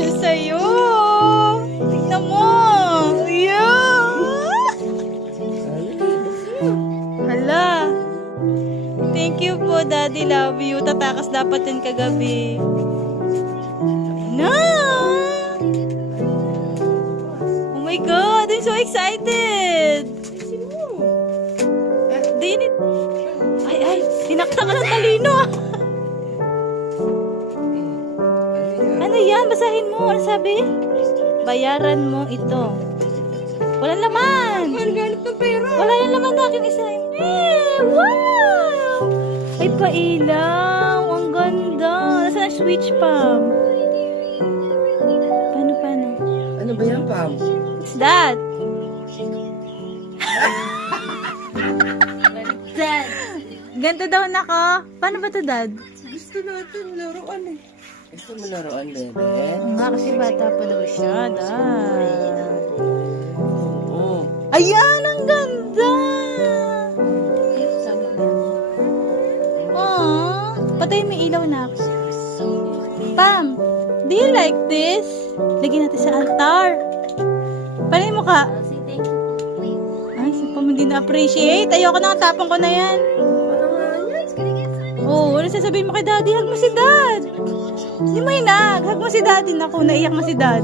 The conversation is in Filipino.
siya sa'yo. Tignan mo. Yeah. Hala. Thank you po, Daddy. Love you. Tatakas dapat din kagabi. No! Oh my God! I'm so excited! Dinit. Ay, tinakta ka ng talino. Ano yan? Basahin mo. Ano sabi? Bayaran mo ito. Walang laman. Wala yung laman na aking isa. Wow! Ay, pailaw. Ang ganda. Nasaan ang switch, Pam? Paano? Ano ba yan, Pam? What's that? Dad. Ganto daw naka. Paano ba to, Dad? Gusto natin laruan eh. Gusto mo laruan, bebe? Nga, kasi bata pa daw siya, Dad. Oo. Ayan, ang ganda! Aww. Patay may ilaw na ako. Pam, do you like this? Lagyan natin sa altar. Paano yung mukha? Ay, si Pam hindi na-appreciate. Ayoko na, tapang ko na yan. Oh, ano sasabihin mo kay Daddy? Hug mo si Dad. Hindi mo hinag. Hug mo si Daddy. Naku, naiyak mo si Dad.